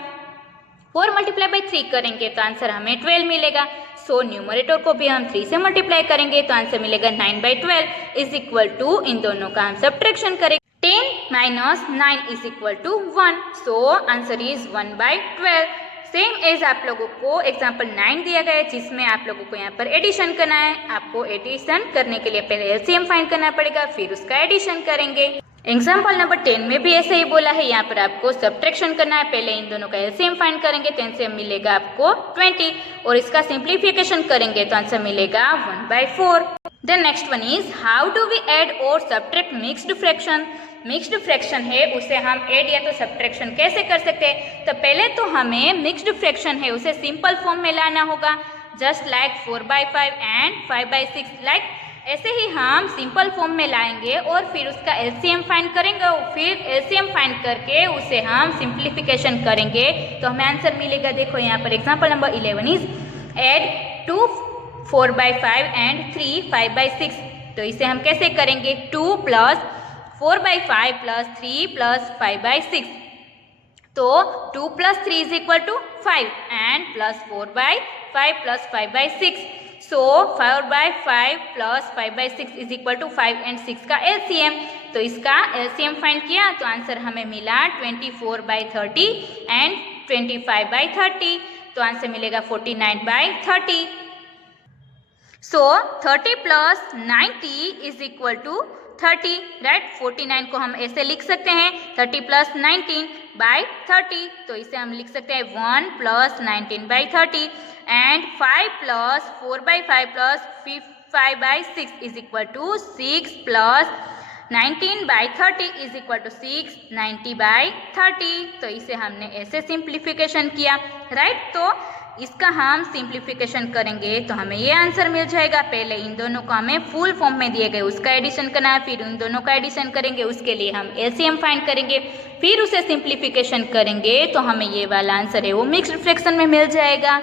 4 मल्टीप्लाई बाई 3 करेंगे तो आंसर हमें 12 मिलेगा। सो न्यूमरेटर को भी हम 3 से मल्टीप्लाई करेंगे तो आंसर मिलेगा 9/12 इज इक्वल टू, इन दोनों का हम सब्ट्रैक्शन करेंगे, 10 minus 9 is equal to 1। So answer is 1/12। Same as आप लोगों को एग्जाम्पल 9 दिया गया है जिसमें आप लोगों को यहाँ पर एडिशन करना है। आपको एडिशन करने के लिए पहले एलसीएम फाइंड करना पड़ेगा, फिर उसका एडिशन करेंगे। एग्जाम्पल नंबर 10 में भी ऐसे ही बोला है, यहाँ पर आपको सब्ट्रैक्शन करना है। पहले इन दोनों का एलसीएम फाइंड करेंगे, 10 से मिलेगा आपको 20 और इसका सिंप्लीफिकेशन करेंगे तो आंसर मिलेगा 1/4। Then next one is how do we add और subtract mixed fraction. Mixed fraction है उसे हम ऐड या तो सब्ट्रैक्शन कैसे कर सकते हैं। तो पहले तो हमें मिक्स्ड फ्रैक्शन है उसे सिंपल फॉर्म में लाना होगा, जस्ट लाइक 4/5 एंड 5/6। लाइक ऐसे ही हम सिंपल फॉर्म में लाएंगे और फिर उसका एलसीएम फाइंड करेंगे और फिर एलसीएम फाइंड करके उसे हम सिंप्लीफिकेशन करेंगे तो हमें आंसर मिलेगा। देखो यहाँ पर example number 11 is add 2 4/5 and 3 5/6। तो इसे हम कैसे करेंगे, 2 + 4/5 + 3 + 5/6। तो 2 + 3 is equal to 5 and + 4/5 + 5/6। So 4/5 + 5/6 is equal to 5 and 6 का एलसीएम। तो इसका एलसीएम फाइंड किया तो आंसर हमें मिला 24/30 एंड 25/30। तो आंसर मिलेगा 49/30। सो 30 + 90 इज इक्वल टू 30, राइट। 49 को हम ऐसे लिख सकते हैं 30 + 19/30। तो इसे हम लिख सकते हैं 1 + 19/30 and 5 + 4/5 + 5/6 is equal to 6 + 19/30 is equal to 6 90/30। तो इसे हमने ऐसे सिंप्लीफिकेशन किया, राइट। तो इसका हम सिंप्लीफिकेशन करेंगे तो हमें ये आंसर मिल जाएगा। पहले इन दोनों को हमें फुल फॉर्म में दिए गए उसका एडिशन करना है, फिर उन दोनों का एडिशन करेंगे, उसके लिए हम एलसीएम फाइंड करेंगे, फिर उसे सिंप्लीफिकेशन करेंगे तो हमें ये वाला आंसर है वो मिक्स्ड फ्रैक्शन में मिल जाएगा।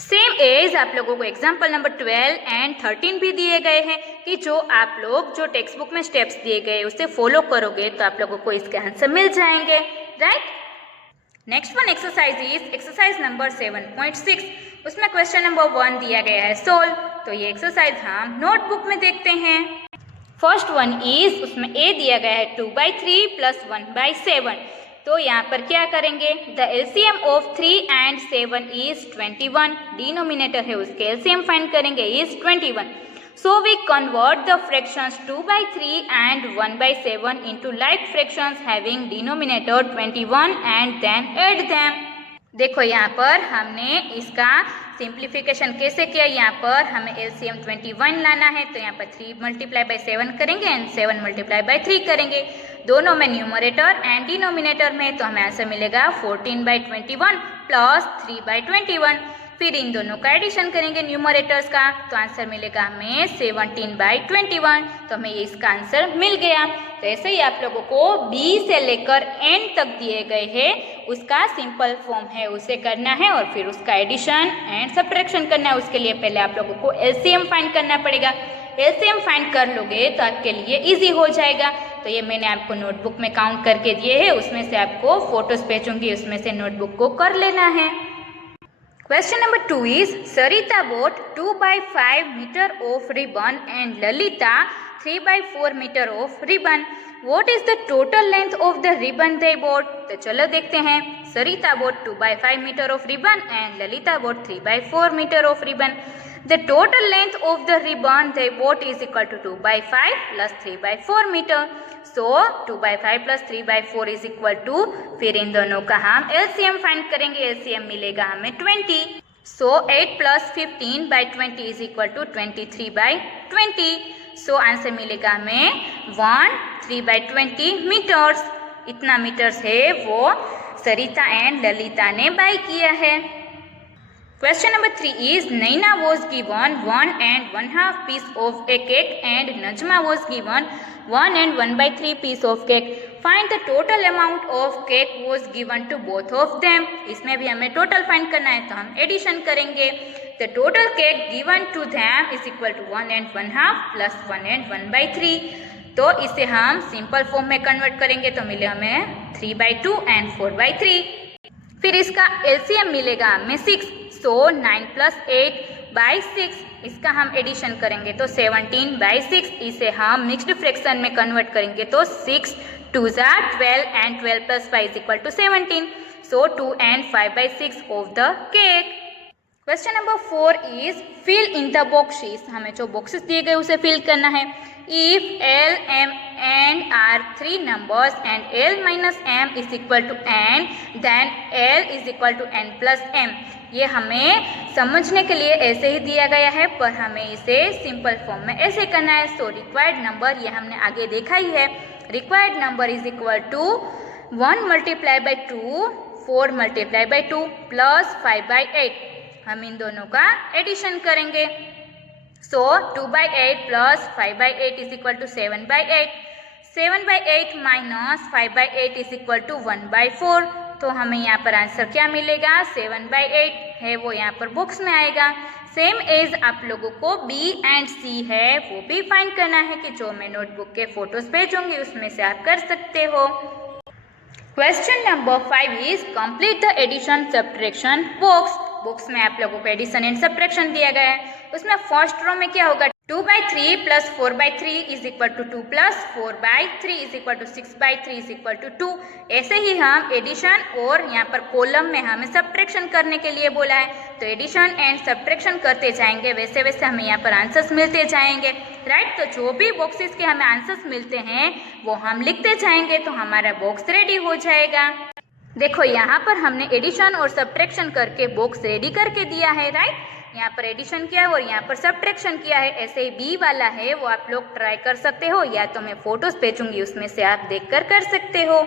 सेम एज आप लोगों को एग्जाम्पल नंबर 12 एंड 13 भी दिए गए हैं कि जो आप लोग जो टेक्स्ट बुक में स्टेप्स दिए गए उसे फॉलो करोगे तो आप लोगों को इसके आंसर मिल जाएंगे, right. Next one exercise is exercise number 7.6। उसमें क्वेश्चन नंबर 1 दिया गया है सोल्व। तो ये एक्सरसाइज हम नोटबुक में देखते हैं। फर्स्ट वन इज उसमें ए दिया गया है 2/3 + 1/7। तो यहाँ पर क्या करेंगे, the LCM of 3 and 7 is 21। Denominator है उसके एलसीएम फाइंड करेंगे is 21। So we convert the fractions 2/3 and 1/7 into like fractions having denominator 21 and then add them। देखो यहाँ पर हमने इसका सिंप्लीफिकेशन कैसे किया। यहाँ पर हमें एलसीएम 21 लाना है तो यहाँ पर 3 × 7 करेंगे एंड 7 × 3 करेंगे। दोनों में न्यूमरेटर एंड डिनोमिनेटर में तो हमें आंसर मिलेगा 14/21 + 3/21। फिर इन दोनों का एडिशन करेंगे न्यूमरेटर्स का तो आंसर मिलेगा हमें 17/21। तो हमें ये इसका आंसर मिल गया। तो ऐसे ही आप लोगों को बी से लेकर एन तक दिए गए हैं उसका सिंपल फॉर्म है उसे करना है और फिर उसका एडिशन एंड सब्ट्रैक्शन करना है। उसके लिए पहले आप लोगों को एलसीएम फाइंड करना पड़ेगा। एलसीएम फाइंड कर लोगे तो आपके लिए इजी हो जाएगा। तो ये मैंने आपको नोटबुक में काउंट करके दिए हैं, उसमें से आपको फोटोज भेजूंगी, उसमें से नोटबुक को कर लेना है। Question number 2 is Sarita bought 2/5 meter of ribbon and Lalita 3/4 meter of ribbon. What is the total length of the ribbon they bought? तो चलो देखते हैं। Sarita bought 2/5 meter of ribbon and Lalita bought 3/4 meter of ribbon. The total length of the ribbon they bought is equal to 2/5 plus 3/4 meter. So 2/5 plus 3/4 is equal to, फिर इन दोनों का हम LCM फाइंड करेंगे। LCM मिलेगा हमें 20. So 8 plus 15/20 is equal to 23/20. So answer मिलेगा हमें 3/20 मीटर्स। इतना मीटर्स है वो सरिता एंड ललिता ने बाय किया है। Question number 3 is Naina was given 1 and 1/2 piece of a cake and Najma was given 1 and 1/3 piece of cake. Find the total amount of cake was given to both of them. इसमें भी हमें टोटल फाइंड करना है तो हम एडिशन करेंगे। The total cake given to them is equal to 1 and 1/2 plus 1 and 1/3. तो इसे हम सिंपल फॉर्म में कन्वर्ट करेंगे तो मिले हमें 3/2 and 4/3। फिर इसका LCM मिलेगा हमें 6, सो 9 + 8/6, इसका हम एडिशन करेंगे तो 17/6, इसे हम मिक्स्ड फ्रैक्शन में कन्वर्ट करेंगे तो 6 2 12 and 12 + 5 = 17, so 2 and 5/6 of the cake. Question number 4 is fill in the boxes, हमें जो बॉक्सेस दिए गए उसे फिल करना है। If L, M and R 3 numbers and L - M is equal to N, then L is equal to N + M। ये हमें समझने के लिए ऐसे ही दिया गया है, पर हमें इसे सिंपल फॉर्म में ऐसे करना है। सो रिक्वायर्ड नंबर, ये हमने आगे देखा ही है, required number is equal to 1 × 2, 4 × 2 + 5/8। हम इन दोनों का एडिशन करेंगे। So 2/8 + 5/8 is equal to 7/8, 7/8 - 5/8 is equal to 1/4। तो हमें यहाँ पर आंसर क्या मिलेगा, 7/8 है वो यहाँ पर बॉक्स में आएगा। सेम एज आप लोगों को B and C है वो भी फाइंड करना है, कि जो मैं नोटबुक के फोटोज भेजूंगी उसमें से आप कर सकते हो। Question number 5 is complete the addition subtraction box. Box में आप लोगों को एडिशन एंड सब्ट्रैक्शन दिया गया है। उसमें फर्स्ट रो में क्या होगा, 2/3 + 4/3 is equal to 2 + 4/3 is equal to 6/3 is equal to 2। ऐसे ही हम एडिशन और यहाँ पर कॉलम में हमें सब्ट्रैक्शन करने के लिए बोला है, तो एडिशन एंड सब्ट्रैक्शन करते जाएंगे, वैसे वैसे हमें यहाँ पर आंसर्स मिलते जाएंगे, राइट। तो जो भी बॉक्सेस के हमें आंसर्स मिलते हैं वो हम लिखते जाएंगे, तो हमारा बॉक्स रेडी हो जाएगा। देखो यहाँ पर हमने एडिशन और सब्ट्रैक्शन करके बॉक्स रेडी करके दिया है, राइट। यहाँ पर एडिशन किया है और यहाँ पर सब्ट्रैक्शन किया है। ऐसे ही बी वाला है वो आप लोग ट्राई कर सकते हो, या तो मैं फोटोज भेजूंगी उसमें से आप देखकर कर सकते हो।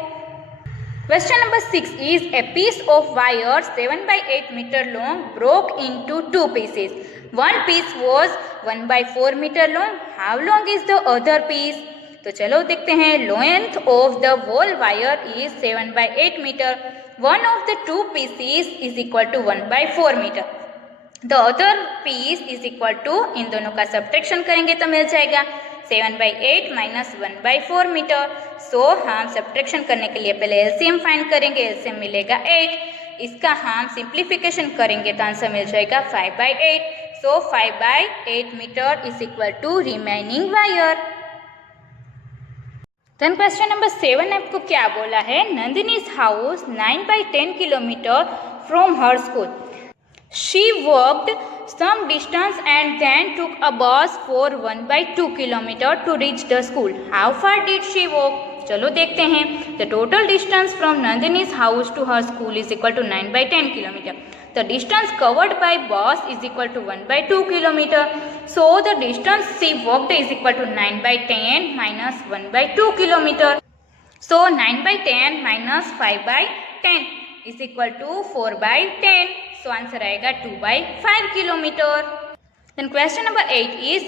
Question number 6 is a piece of wire 7/8 metre long broke into 2 pieces. One piece was 1/4 metre long. How long is the other piece? तो चलो देखते हैं। Length of the whole wire is 7/8 metre. One of the 2 pieces is equal to 1/4 metre. The other piece is equal to, इन दोनों का सब्ट्रैक्शन करेंगे तो मिल जाएगा 7/8 - 1/4 मीटर। सो हम सब्ट्रैक्शन करने के लिए पहले LCM फाइंड करेंगे, LCM मिलेगा 8, इसका हम सिंप्लीफिकेशन करेंगे तो आंसर मिल जाएगा 5/8। So 5/8 metre is equal to remaining wire. Then question number 7 आपको क्या बोला है, नंदिनी's house 9/10 kilometre from her school. She walked some distance and then took a bus for 1/2 kilometer to reach the school. How far did she walk? चलो देखते हैं। The total distance from Nandini's house to her school is equal to 9/10 kilometer. The distance covered by bus is equal to 1/2 kilometer. So the distance she walked is equal to 9/10 minus 1/2 kilometer. So 9/10 minus 5/10 is equal to 4/10. So answer आएगा 2/5 kilometre. Then question number 8 is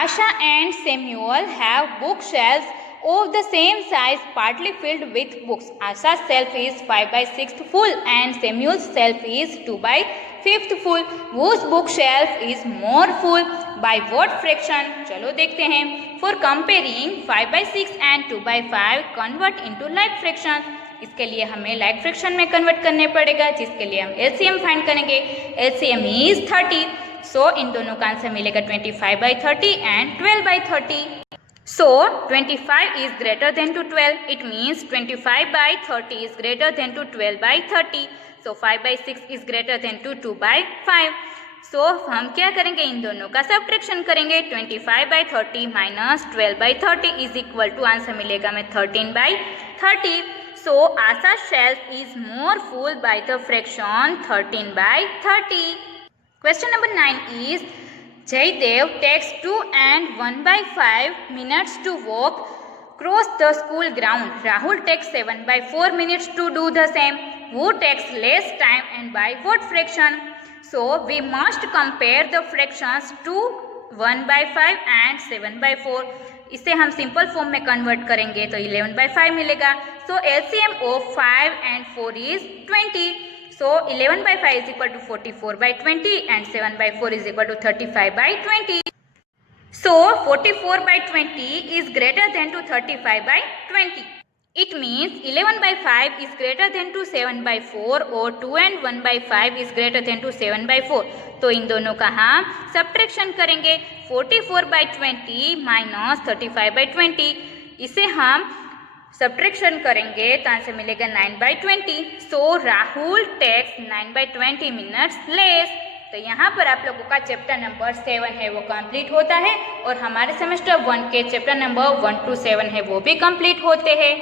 Asha and Samuel have bookshelves of the same size partly filled with books. Asha's shelf is 5/6 full and Samuel's shelf is 2/5 full. Whose bookshelf is more full? By what fraction? चलो देखते हैं। For comparing 5/6 and 2/5 convert into like fraction. इसके लिए हमें लाइक फ्रैक्शन में कन्वर्ट करने पड़ेगा, जिसके लिए हम LCM फाइंड करेंगे। LCM इज 30, सो इन दोनों का आंसर मिलेगा 25/30 and 12/30। So 25 is greater than to 12, it means 25/30 is greater than to 12/30। So 5/6 is greater than to 2/5। So हम क्या करेंगे, इन दोनों का सब्ट्रैक्शन करेंगे। 25/30 minus 12/30 is equal to, answer मिलेगा हमें 13/30। So Asha's shelf is more full by the fraction 13/30. Question number 9 is Jaidev takes 2 and 1/5 minutes to walk across the school ground. Rahul takes 7/4 minutes to do the same. Who takes less time and by what fraction? So we must compare the fractions to 1/5 and 7/4. इसे हम सिंपल फॉर्म में कन्वर्ट करेंगे तो 11/5 मिलेगा। So LCM of 5 and 4 is 20. So 11/5 is equal to 44/20 and 7/4 is equal to 35/20. So 44/20 is greater than to 35/20. It means 11/5 is greater than to 7/4 और 2 and 1/5 is greater than to 7/4। तो इन दोनों का हम सब्ट्रैक्शन करेंगे। 44/20 माइनस 35/20, इसे हम सब्ट्रैक्शन करेंगे तो आंसर मिलेगा 9/20। सो राहुल टेक्स 9/20 मिनट्स लेस। तो यहाँ पर आप लोगों का चैप्टर नंबर 7 है वो कंप्लीट होता है और हमारे सेमेस्टर 1 के चैप्टर नंबर 1 to 7 है वो भी कंप्लीट होते हैं।